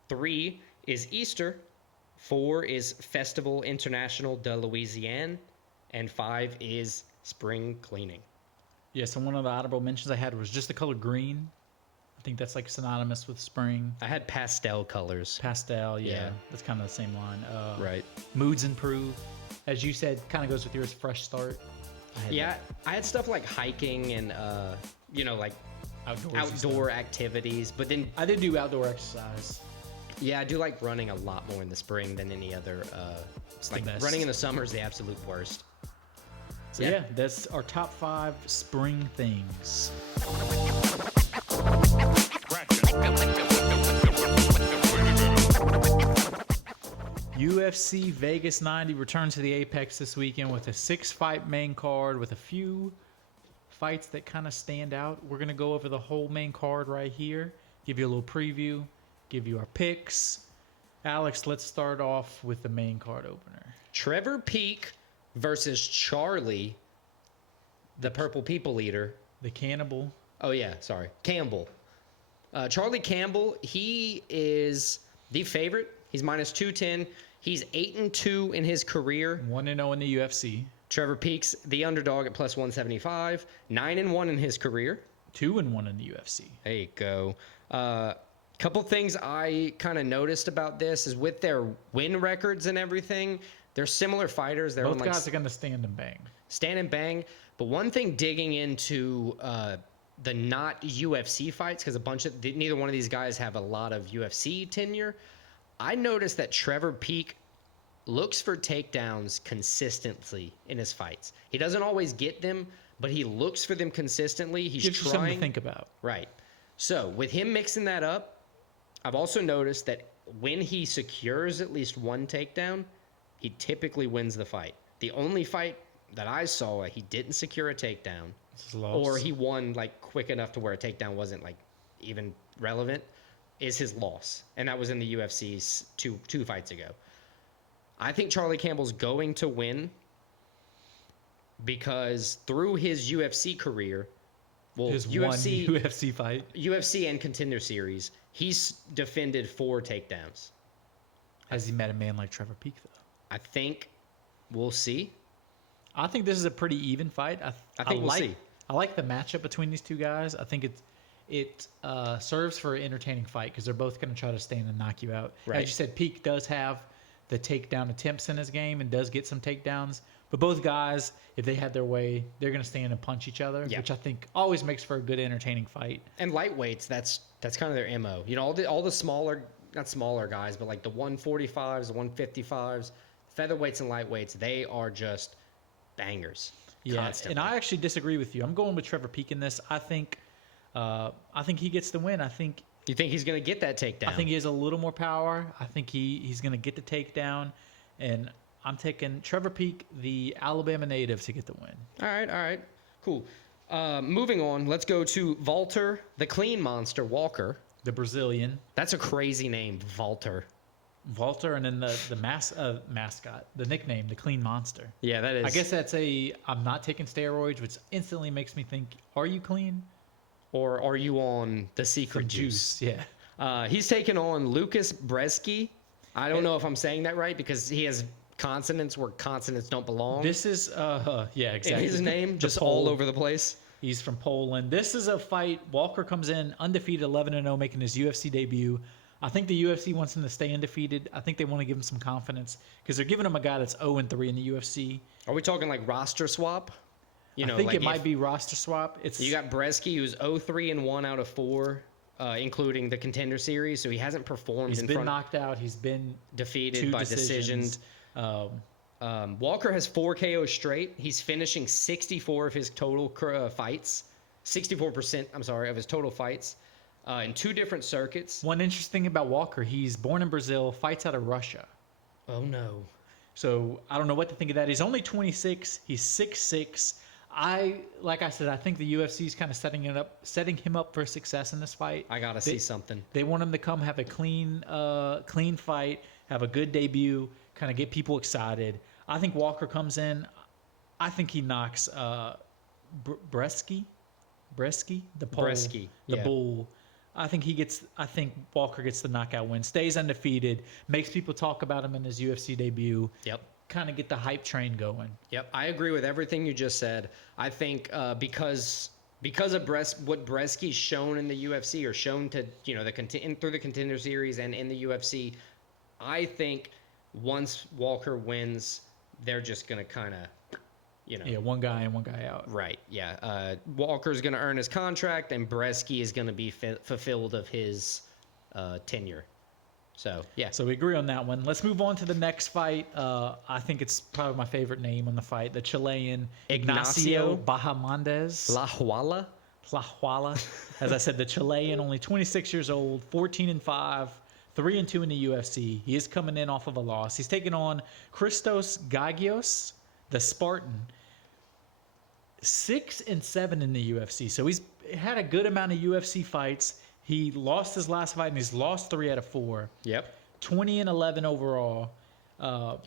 3 is Easter. 4 is Festival International de Louisiane. And 5 is spring cleaning. Yeah, so one of the honorable mentions I had was just the color green. I think that's synonymous with spring. I had pastel colors. Pastel, yeah. That's kind of the same line. Right. Moods improve. As you said, kind of goes with yours, fresh start. I had stuff like hiking and, outdoor activities. But then I did do outdoor exercise. Yeah, I do like running a lot more in the spring than any other. It's running in the summer is the absolute worst. So yeah, that's our top 5 spring things. UFC Vegas 90 returned to the Apex this weekend with a 6-fight main card with a few fights that kind of stand out. We're going to go over the whole main card right here, give you a little preview, give you our picks. Alex, let's start off with the main card opener. Trevor Peek versus Charlie, the Purple People Eater. The Cannibal. Oh, yeah, sorry. Campbell. Charlie Campbell, he is the favorite. He's minus 210. He's 8-2 in his career. 1-0 in the UFC. Trevor Peek's the underdog at plus 175. 9-1 in his career. 2-1 in the UFC. There you go. Couple things I kind of noticed about this is with their win records and everything, they're similar fighters. They're both guys are going to stand and bang. Stand and bang. But one thing digging into the not UFC fights, because neither one of these guys have a lot of UFC tenure, I noticed that Trevor Peek looks for takedowns consistently in his fights. He doesn't always get them, but he looks for them consistently. He's Gives trying. You something to think about. Right. So with him mixing that up, I've also noticed that when he secures at least one takedown, he typically wins the fight. The only fight that I saw he didn't secure a takedown, or he won quick enough to where a takedown wasn't even relevant, is his loss, and that was in the UFC's two fights ago. I think Charlie Campbell's going to win because through his UFC career, his UFC fight, UFC and Contender Series, he's defended 4 takedowns. Has he met a man like Trevor Peek though? I think we'll see. I think this is a pretty even fight. I think we'll see. I like the matchup between these two guys. I think it serves for an entertaining fight because they're both going to try to stand and knock you out. Right. As you said, Peek does have the takedown attempts in his game and does get some takedowns. But both guys, if they had their way, they're going to stand and punch each other, which I think always makes for a good, entertaining fight. And lightweights, that's kind of their MO. All the smaller, not smaller guys, but the 145s, the 155s, featherweights and lightweights, they are just bangers. Yeah, constantly. And I actually disagree with you. I'm going with Trevor Peek in this. I think he gets the win. You think he's going to get that takedown? I think he has a little more power. I think he's going to get the takedown, and I'm taking Trevor Peek, the Alabama native, to get the win. All right, cool. Moving on, let's go to Walter, the Clean Monster Walker. The Brazilian. That's a crazy name, Walter. Walter, and then the mascot, the nickname, the Clean Monster. Yeah, that is. I guess that's I'm not taking steroids, which instantly makes me think, are you clean? Or are you on the secret Some juice? Yeah. He's taking on Lucas Bresky. I don't know if I'm saying that right because he has consonants where consonants don't belong. This is yeah, exactly. And his name just Pole. all over the place. He's from Poland. This is a fight. Walker comes in undefeated, 11-0, making his UFC debut. I think the UFC wants him to stay undefeated. I think they want to give him some confidence because they're giving him a guy that's 0-3 in the UFC. Are we talking like roster swap? I think it might be roster swap. You got Bresky, who's 0-3-1 out of 4, including the Contender Series, so he hasn't performed. He's been knocked out. He's been defeated by decisions. Walker has 4 KOs straight. He's finishing 64 of his total fights. 64%, I'm sorry, of his total fights in 2 different circuits. One interesting thing about Walker, he's born in Brazil, fights out of Russia. Oh, no. So I don't know what to think of that. He's only 26. He's 6'6". Like I said, I think the UFC is kind of setting him up for success in this fight. I gotta see something. They want him to come have a clean fight, have a good debut, kind of get people excited. I think Walker comes in. I think he knocks Bresky, the pole, the bull. I think Walker gets the knockout win, stays undefeated, makes people talk about him in his UFC debut. Yep. Kind of get the hype train going. Yep, I agree with everything you just said. I think because of what Bresky's shown in the UFC or shown to through the Contender Series and in the UFC, I think once Walker wins, they're just gonna kind of one guy in, one guy out. Right. Yeah. Walker's gonna earn his contract, and Bresky is gonna be fulfilled of his tenure. So, yeah. So we agree on that one. Let's move on to the next fight. I think it's probably my favorite name on the fight. The Chilean Ignacio Bahamondes. La Huala. As I said, the Chilean, only 26 years old, 14-5, 3-2 in the UFC. He is coming in off of a loss. He's taking on Christos Gagios, the Spartan. 6-7 in the UFC. So he's had a good amount of UFC fights. He lost his last fight, and he's lost 3 out of 4. Yep. 20-11 overall. How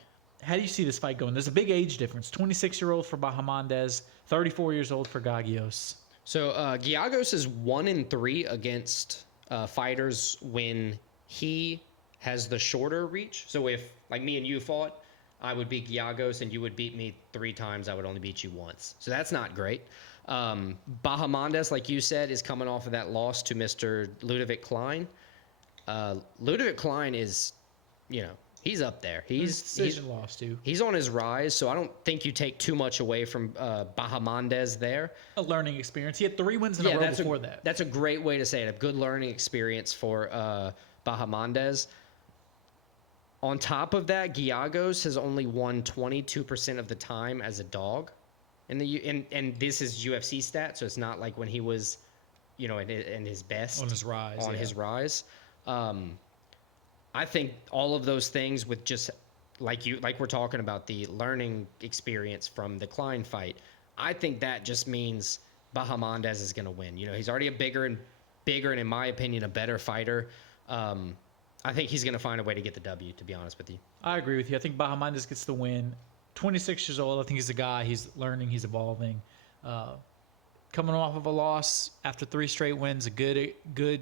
do you see this fight going? There's a big age difference. 26-year-old for Bahamondes, 34 years old for Gagios. So Giagos is 1-3 against fighters when he has the shorter reach. So if, like me and you fought, I would beat Giagos, and you would beat me 3 times. I would only beat you once. So that's not great. Bahamondes, like you said, is coming off of that loss to Mr. Ludovic Klein. Ludovic Klein is, he's up there. He's lost too. He's on his rise, so I don't think you take too much away from Bahamondes there. A learning experience. He had 3 wins in a row before that. That's a great way to say it. A good learning experience for Bahamondes. On top of that, Giagos has only won 22% of the time as a dog. And this is UFC stats, so it's not like when he was, in his best. On his rise. His rise. I think all of those things with just, like we're talking about, the learning experience from the Klein fight, I think that just means Bahamondes is going to win. He's already a bigger and, in my opinion, a better fighter. I think he's going to find a way to get the W, to be honest with you. I agree with you. I think Bahamondes gets the win. 26 years old. I think he's a guy. He's learning. He's evolving. Coming off of a loss after 3 straight wins, a good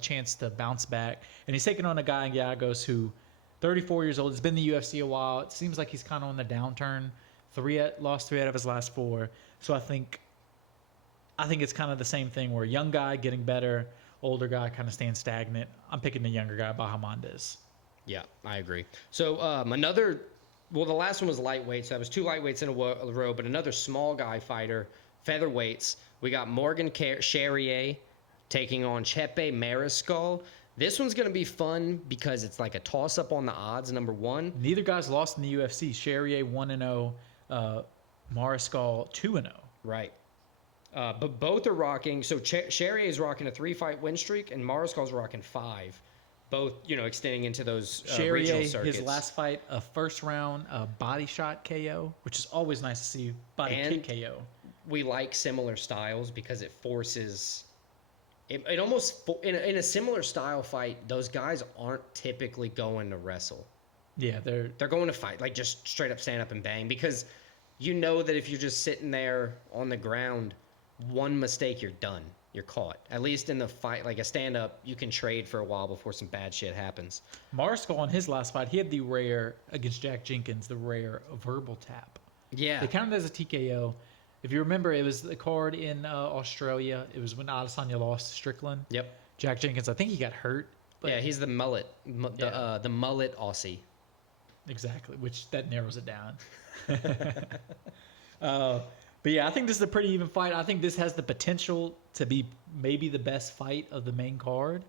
chance to bounce back. And he's taking on a guy in Giagos who, 34 years old, has been in the UFC a while. It seems like he's kind of on the downturn. Lost 3 out of his last 4. So I think it's kind of the same thing where young guy getting better, older guy kind of staying stagnant. I'm picking the younger guy, Bahamondes. Yeah, I agree. So the last one was lightweight, so that was 2 lightweights in a row, but another small guy fighter, featherweights. We got Morgan Charrier taking on Chepe Mariscal. This one's going to be fun because it's like a toss-up on the odds, number 1. Neither guy's lost in the UFC. Charrier 1-0, Mariscal 2-0. Right. But both are rocking. So Charrier is rocking a 3-fight win streak, and Mariscal's rocking 5. Both, extending into those regional circuits. His last fight, a first-round body shot KO, which is always nice to see. Kick KO. We like similar styles because it forces it almost in a similar style fight, those guys aren't typically going to wrestle. Yeah, They're going to fight, like just straight up stand up and bang, because you know that if you're just sitting there on the ground, one mistake, you're done. You're caught. At least in the fight, like a stand up, you can trade for a while before some bad shit happens. Marsco on his last fight, he had the rare against Jack Jenkins, the rare verbal tap. Yeah. They counted as a TKO. If you remember, it was the card in Australia. It was when Adesanya lost to Strickland. Yep. Jack Jenkins, I think he got hurt. Yeah, he's the mullet, the mullet Aussie. Exactly, which that narrows it down. But yeah, I think this is a pretty even fight. I think this has the potential to be maybe the best fight of the main card.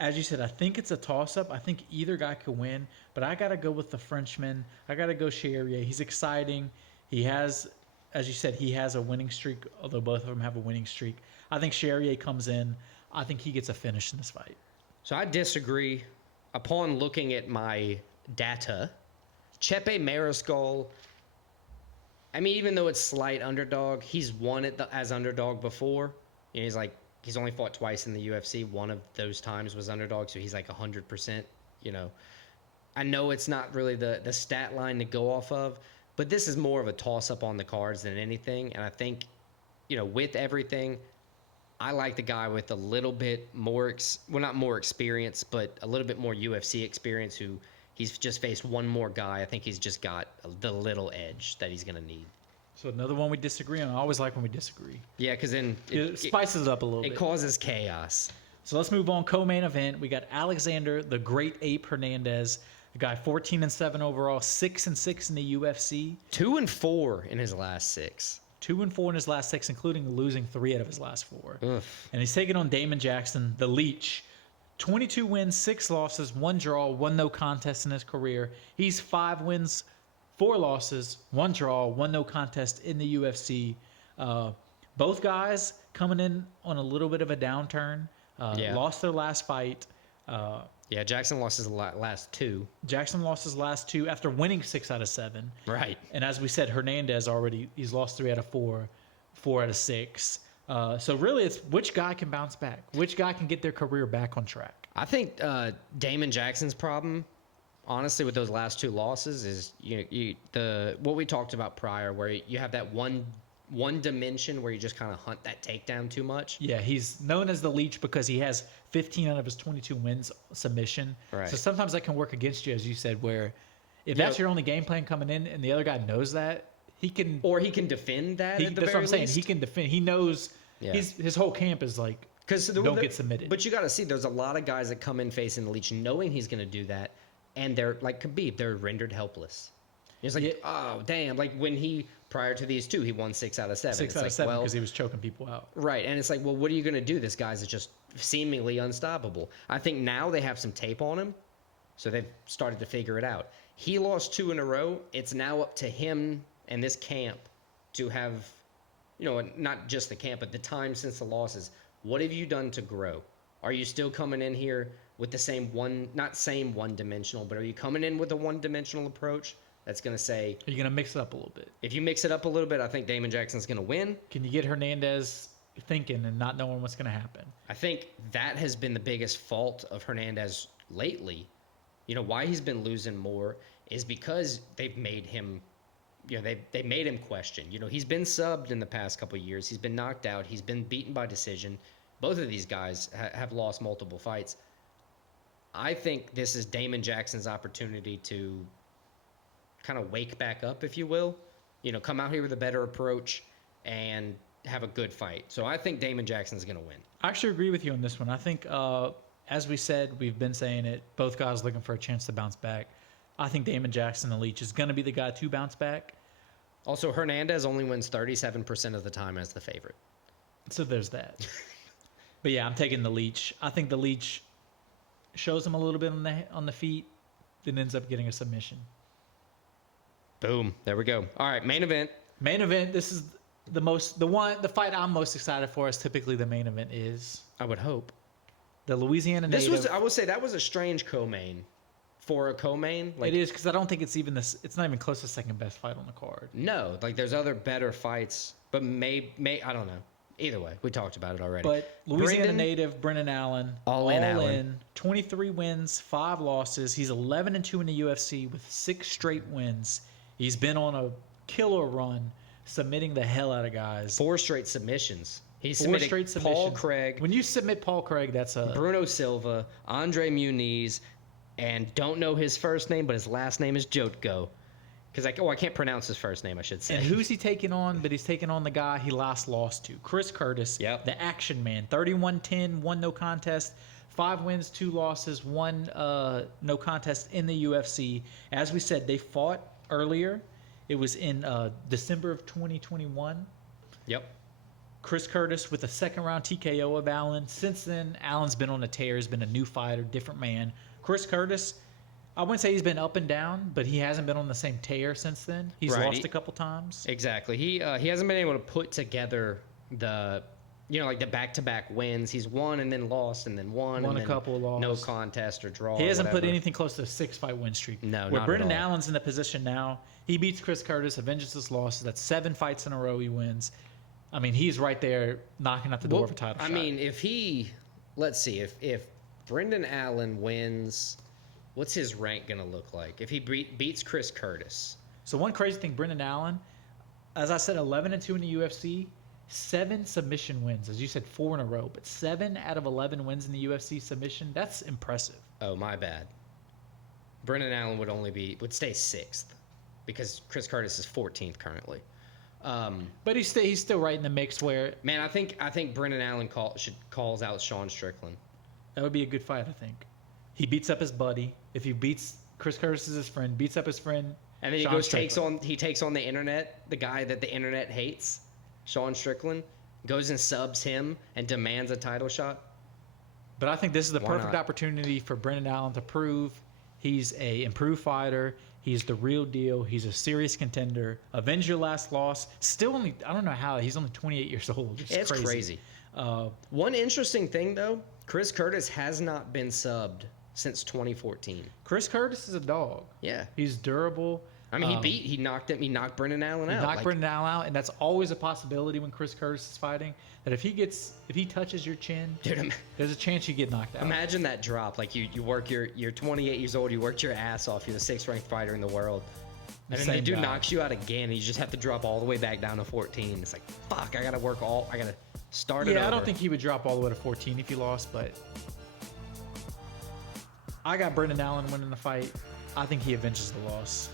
As you said, I think it's a toss-up. I think either guy could win, but I got to go with the Frenchman. I got to go Charrier. He's exciting. He has, as you said, he has a winning streak, although both of them have a winning streak. I think Charrier comes in. I think he gets a finish in this fight. So I disagree. Upon looking at my data, Chepe Mariscal, I mean, even though it's slight underdog, he's won it as underdog before. You know, he's only fought twice in the UFC. One of those times was underdog, so he's like 100%. You know, I know it's not really the stat line to go off of, but this is more of a toss-up on the cards than anything. And I think, you know, with everything, I like the guy with a little bit more, not more experience, but a little bit more UFC experience who he's just faced one more guy. I think he's just got the little edge that he's going to need. So another one we disagree on. I always like when we disagree. Yeah, because then it spices it up a little bit. It causes chaos. So let's move on. Co-main event. We got Alexander, the Great Ape Hernandez, a guy 14-7 overall, 6-6 in the UFC. 2-4 in his last 6. 2-4 in his last 6, including losing 3 out of his last 4. Ugh. And he's taking on Damon Jackson, the Leech. 22 wins, 6 losses, 1 draw, 1 no contest in his career. He's 5 wins, 4 losses, 1 draw, 1 no contest in the UFC. Both guys coming in on a little bit of a downturn. Lost their last fight. Yeah, Jackson lost his last 2. Jackson lost his last 2 after winning 6 out of 7. Right. And as we said, Hernandez he's lost 3 out of 4, 4 out of 6. So really, it's which guy can bounce back, which guy can get their career back on track. I think Damon Jackson's problem, honestly, with those last 2 losses is what we talked about prior, where you have that one dimension where you just kind of hunt that takedown too much. Yeah, he's known as the Leech because he has 15 out of his 22 wins submission. Right. So sometimes that can work against you, as you said, where if that's your only game plan coming in and the other guy knows that, he can... Or he can defend that at the That's very what I'm saying. least. He can defend. He knows his whole camp is like, don't get submitted. But you got to see, there's a lot of guys that come in facing the Leech knowing he's going to do that, and they're like Khabib, they're rendered helpless. It's like, oh, damn. Like when prior to these 2, he won 6 out of 7. 6 out of 7 because he was choking people out. Right. And it's like, well, what are you going to do? This guy's just seemingly unstoppable. I think now they have some tape on him, so they've started to figure it out. He lost 2 in a row. It's now up to him and this camp to have, not just the camp, but the time since the losses. What have you done to grow? Are you still coming in here with the same one-dimensional, but are you coming in with a one-dimensional approach? That's going to say... Are you going to mix it up a little bit? If you mix it up a little bit, I think Damon Jackson's going to win. Can you get Hernandez thinking and not knowing what's going to happen? I think that has been the biggest fault of Hernandez lately. Why he's been losing more is because they've made him... they made him question. He's been subbed in the past couple of years. He's been knocked out. He's been beaten by decision. Both of these guys have lost multiple fights. I think this is Damon Jackson's opportunity to kind of wake back up, if you will. Come out here with a better approach and have a good fight. So I think Damon Jackson's going to win. I actually agree with you on this one. I think, as we said, we've been saying it, both guys looking for a chance to bounce back. I think Damon Jackson, the Leech, is going to be the guy to bounce back. Also, Hernandez only wins 37% of the time as the favorite. So there's that. But yeah, I'm taking the Leech. I think the Leech shows him a little bit on the feet, then ends up getting a submission. Boom. There we go. All right, main event. Main event. This is the fight I'm most excited for, as typically the main event is. I would hope. The Louisiana native. I would say that was a strange co-main. For a co-main, it is, because I don't think it's not even close to second best fight on the card. No, there's other better fights, but I don't know. Either way, we talked about it already. But Louisiana Brendan, native Brendan Allen, All in Allen. 23 wins, 5 losses. He's 11-2 in the UFC with 6 straight wins. He's been on a killer run, submitting the hell out of guys. 4 straight submissions. He's 4 submitted straight submissions. Paul Craig, When you submit Paul Craig, that's a Bruno Silva, Andre Muniz, and don't know his first name, but his last name is Jotko. Because I can't pronounce his first name, I should say. And who's he taking on? But he's taking on the guy he last lost to, Chris Curtis, Yep. the action man. 31-10, 1 no contest, 5 wins, 2 losses, 1 no contest in the UFC. As we said, they fought earlier. It was in December of 2021. Yep. Chris Curtis with a second-round TKO of Allen. Since then, Allen's been on a tear. He's been a new fighter, different man. Chris Curtis, I wouldn't say he's been up and down, but he hasn't been on the same tear since then. He's Right. lost a couple times. Exactly. He hasn't been able to put together the like the back-to-back wins. He's won and then lost and then won and A then couple of losses. no contest or draw. He or hasn't put whatever. anything close to a 6-fight win streak. No, Where not Brendan at all. Allen's in the position now, he beats Chris Curtis, avenges his losses. That's 7 fights in a row he wins. I mean, he's right there knocking at the door of a title shot. I mean, let's see, if Brendan Allen wins, what's his rank going to look like? If he beats Chris Curtis. So one crazy thing, Brendan Allen, as I said, 11-2 in the UFC, 7 submission wins. As you said, 4 in a row, but 7 out of 11 wins in the UFC submission. That's impressive. Oh, my bad. Brendan Allen would stay 6th because Chris Curtis is 14th currently. But he's still right in the mix where Man, I think Brendan Allen calls out Sean Strickland. that would be a good fight, I think. He beats up his buddy. If he beats Chris Curtis is his friend, beats up his friend. And then Sean Strickland. he takes on the internet, the guy that the internet hates, Sean Strickland, goes and subs him and demands a title shot. But I think this is the Why perfect not? opportunity for Brendan Allen to prove he's a improved fighter. He's the real deal. He's a serious contender. Avenge your last loss. Still only, I don't know how, he's only 28 years old. It's crazy. One interesting thing though, Chris Curtis has not been subbed since 2014. Chris Curtis is a dog. Yeah. He's durable. I mean, he knocked Brendan Allen out. Knocked Brendan Allen out, and that's always a possibility when Chris Curtis is fighting. That if he touches your chin, Dude, there's a chance you get knocked out. imagine that drop. Like you work you're 28 years old, you worked your ass off, you're the 6th ranked fighter in the world. And then the Same dude guy. knocks you out again, and you just have to drop all the way back down to 14. It's like, fuck, I gotta start it over. Yeah, I don't think he would drop all the way to 14 if he lost, but I got Brendan Allen winning the fight. I think he avenges the loss.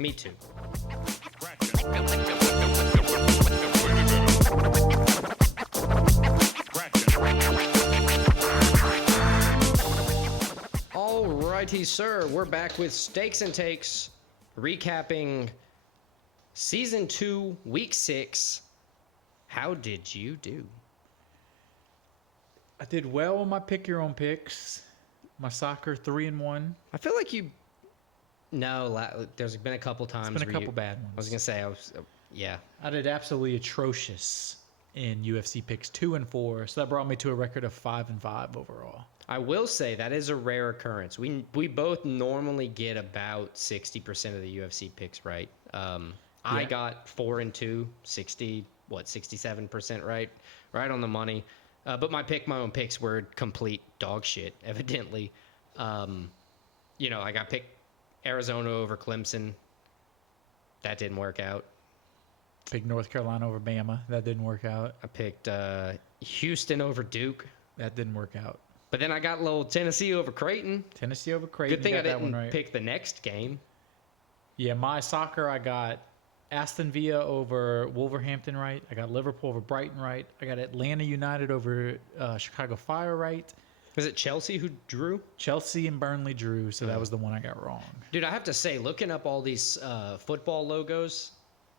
Me too. Alrighty, sir. We're back with Stakes and Takes, recapping Season 2, Week 6. How did you do? I did well on my pick your own picks. My soccer 3-1. I feel like you... No, there's been a couple times It's been a where couple bad ones. I was going to say, yeah. I did absolutely atrocious in UFC picks 2-4, so that brought me to a record of 5-5 overall. I will say that is a rare occurrence. We both normally get about 60% of the UFC picks right. I got 4-2, 67% right on the money. But my own picks were complete dog shit, evidently. I got picked Arizona over Clemson. That didn't work out. Picked North Carolina over Bama. That didn't work out. I picked Houston over Duke. That didn't work out. But then I got a little Tennessee over Creighton. Tennessee over Creighton. Good thing I got that one didn't right. pick the next game. Yeah, my soccer, I got Aston Villa over Wolverhampton right. I got Liverpool over Brighton right. I got Atlanta United over Chicago Fire right. Was it Chelsea who drew? Chelsea and Burnley drew, so that was the one I got wrong. Dude, I have to say, looking up all these football logos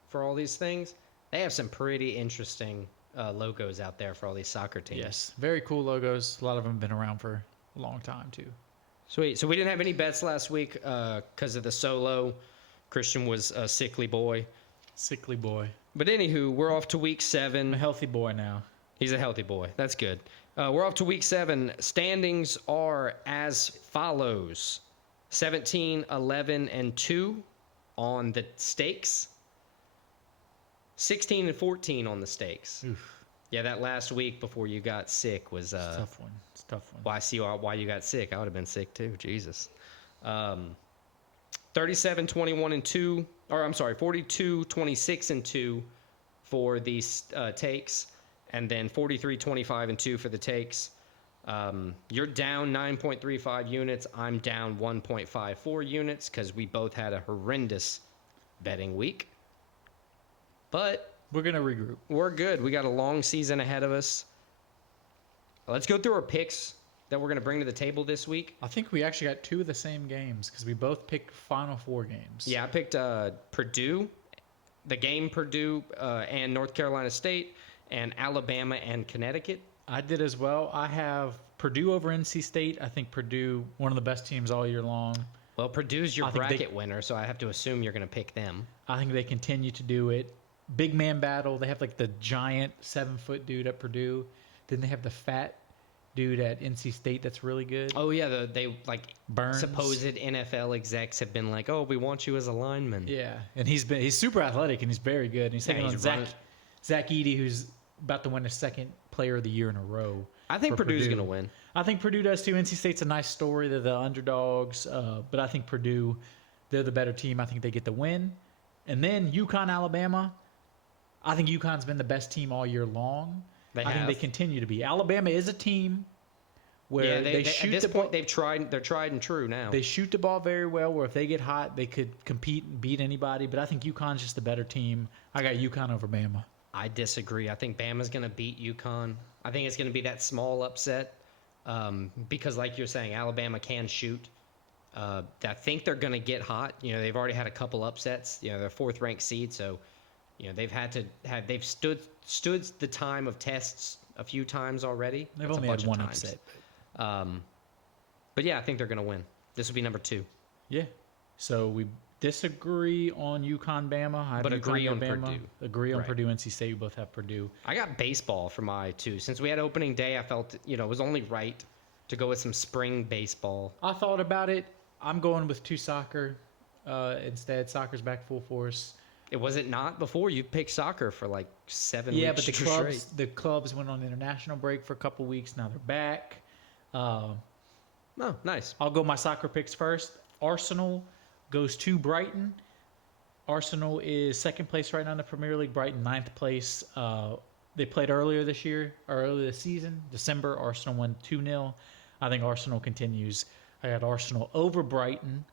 for all these things, they have some pretty interesting logos out there for all these soccer teams. Yes, very cool logos. A lot of them have been around for a long time, too. Sweet. So we didn't have any bets last week because of the solo. Christian was a sickly boy. Sickly boy. But anywho, we're off to week 7. I'm a healthy boy now. He's a healthy boy. That's good. We're off to week 7. Standings are as follows. 17, 11, and 2 on the stakes. 16 and 14 on the stakes. Oof. Yeah, that last week before you got sick was It's a tough one. It's a tough one. Well, I see why you got sick. I would have been sick too. Jesus. 37, 21 and 2, or I'm sorry, 42, 26 and 2 for these takes, and then 43, 25 and 2 for the takes. You're down 9.35 units. I'm down 1.54 units because we both had a horrendous betting week. But We're going to regroup. we're good. We got a long season ahead of us. Let's go through our picks that we're going to bring to the table this week. I think we actually got 2 of the same games because we both picked Final Four games. Yeah, I picked Purdue, the game Purdue and North Carolina State, and Alabama and Connecticut. I did as well. I have Purdue over NC State. I think Purdue, one of the best teams all year long. Well, Purdue's your I think bracket winner, so I have to assume you're going to pick them. I think they continue to do it. Big man battle. They have like the giant 7-foot dude at Purdue. Then they have the fat dude at NC State that's really good. Oh yeah, they like Burns. supposed NFL execs have been like, "Oh, we want you as a lineman." Yeah, and he's super athletic and he's very good. And he's taking Yeah, on he's Zach Edey, who's about to win his second Player of the Year in a row. I think for Purdue's Purdue. going to win. I think Purdue does too. NC State's a nice story. They're the underdogs, but I think Purdue, they're the better team. I think they get the win. And then UConn, Alabama. I think UConn's been the best team all year long. I think they continue to be. Alabama is a team where they shoot at this the point ball. they're tried and true now. They shoot the ball very well. Where if they get hot, they could compete and beat anybody. But I think UConn's just the better team. I got UConn over Bama. I disagree. I think Bama's going to beat UConn. I think it's going to be that small upset because, like you're saying, Alabama can shoot. I think they're going to get hot. You know, they've already had a couple upsets. You know, they're 4th-ranked seed, so you know they've stood the time of tests a few times already. They've That's a only bunch had of one times. upset. But yeah, I think they're going to win. This will be number 2. Yeah. So we disagree on UConn, Bama. I have But UConn agree on Bama. Purdue. Agree on Right. Purdue, NC State. We both have Purdue. I got baseball for my 2. Since we had opening day, I felt it was only right to go with some spring baseball. I thought about it. I'm going with 2 soccer instead. Soccer's back full force. Was it not before? You picked soccer for like 7 Yeah, weeks but straight. the clubs went on international break for a couple weeks. Now they're back. Oh, nice. I'll go my soccer picks first. Arsenal goes to Brighton. Arsenal is 2nd place right now in the Premier League. Brighton 9th place. They played earlier this season, December. Arsenal won 2-0. I think Arsenal continues. I got Arsenal over Brighton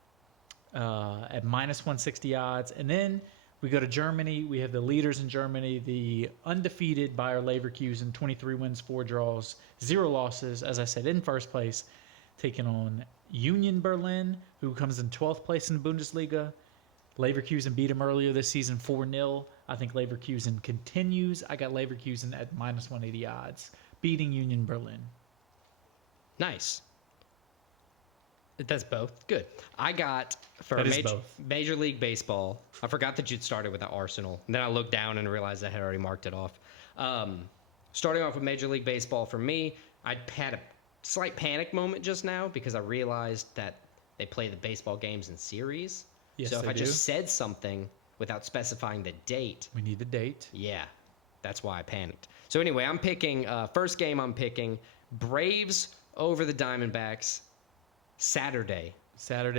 at -160 odds. And then we go to Germany. We have the leaders in Germany, the undefeated Bayer Leverkusen, 23 wins, 4 draws, 0 losses. As I said, in 1st place, taking on Union Berlin, who comes in 12th place in the Bundesliga. Leverkusen beat them earlier this season 4-0. I think Leverkusen continues. I got Leverkusen at -180 odds, beating Union Berlin. Nice. That's both. Good. I got for That is both. Major League Baseball. I forgot that you'd started with the Arsenal. And then I looked down and realized I had already marked it off. Starting off with Major League Baseball for me, I had a slight panic moment just now because I realized that they play the baseball games in series. Yes, so if they I just do. said something without specifying the date, We need the date. yeah, that's why I panicked. So anyway, I'm picking, first game I'm picking, Braves over the Diamondbacks, Saturday,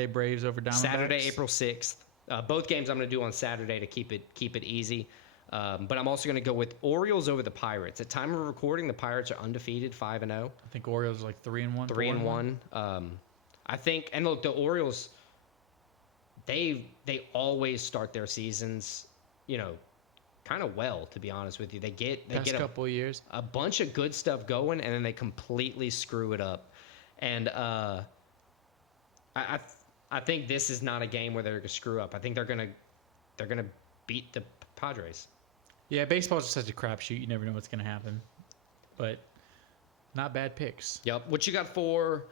Braves over Diamondbacks. Saturday, April 6th. Both games I'm going to do on Saturday to keep it easy. But I'm also going to go with Orioles over the Pirates. At time of recording, the Pirates are undefeated, 5-0. I think Orioles are like 3-1. 3-1. I think, and look, the Orioles, they always start their seasons, kind of well, to be honest with you. They get couple of years. a bunch of good stuff going, and then they completely screw it up. And I think this is not a game where they're gonna screw up. I think they're gonna beat the Padres. Yeah, baseball's just such a crapshoot. You never know what's going to happen. But not bad picks. Yep. What you got for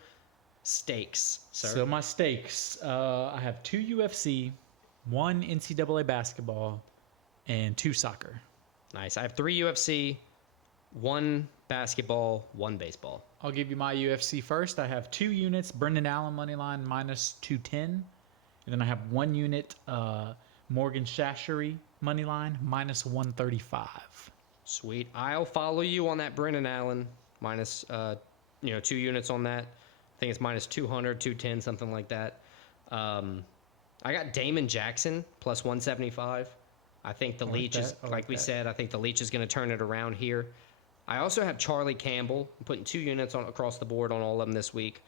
stakes, sir? So my stakes, I have 2 UFC, 1 NCAA basketball, and 2 soccer. Nice. I have 3 UFC, 1 basketball, 1 baseball. I'll give you my UFC first. I have 2 units, Brendan Allen money line -210. And then I have 1 unit, Morgan Shashery money line minus 135. Sweet. I'll follow you on that Brennan Allen minus 2 units on that. I think it's minus 200, 210, something like that. I got Damon Jackson plus 175. I think the Leech is, like we said, I think the Leech is going to turn it around here. I also have Charlie Campbell. I'm putting 2 units on across the board on all of them this week.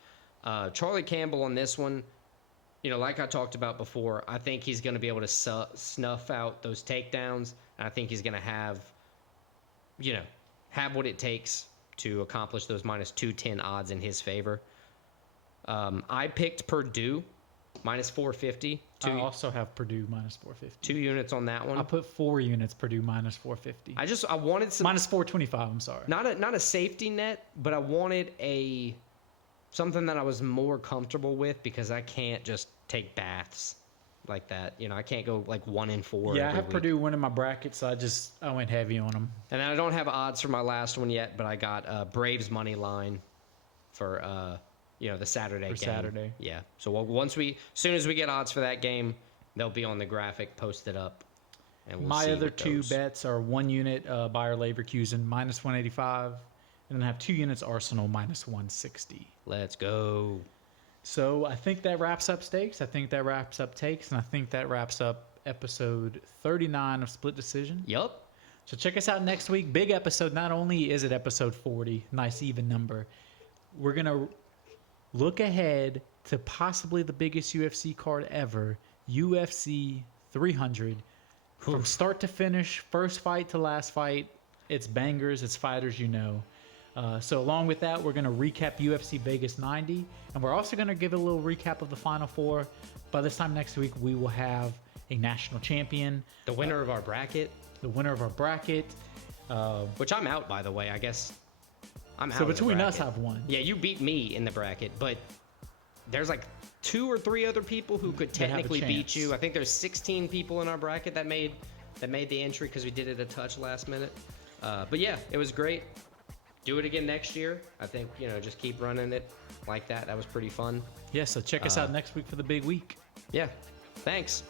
Charlie Campbell on this one, like I talked about before, I think he's going to be able to snuff out those takedowns. And I think he's going to have what it takes to accomplish those minus 210 odds in his favor. I picked Purdue minus 450. I also have Purdue minus 450. 2 units on that one. I put 4 units Purdue minus 450. I wanted some minus 425. I'm sorry. Not a safety net, but I wanted something that I was more comfortable with because I can't just take baths like that. I can't go like 1-4. Yeah, I have Purdue winning my bracket, so I went heavy on them. And I don't have odds for my last one yet, but I got Braves money line for the Saturday game. Saturday. Yeah. So as soon as we get odds for that game, they'll be on the graphic posted up. And we'll my see other what 2 goes. bets are 1 unit Bayer Leverkusen minus 185, and then I have 2 units Arsenal minus 160. Let's go. So I think that wraps up stakes. I think that wraps up takes, and I think that wraps up episode 39 of Split Decision. Yup. So check us out next week. Big episode. Not only is it episode 40, nice even number, we're going to look ahead to possibly the biggest UFC card ever, UFC 300. From start to finish, first fight to last fight, it's bangers, it's fighters So along with that, we're going to recap UFC Vegas 90, and we're also going to give a little recap of the Final Four. By this time next week, we will have a national champion. The winner of our bracket. The winner of our bracket. Which I'm out, by the way. I guess I'm out. So of the between us, bracket. I've won. Yeah, you beat me in the bracket, but there's like 2 or 3 other people who could technically beat you. I think there's 16 people in our bracket that made the entry because we did it a touch last minute. But yeah, it was great. Do it again next year. I think, just keep running it like that. That was pretty fun. Yeah, so check us out next week for the big week. Yeah. Thanks.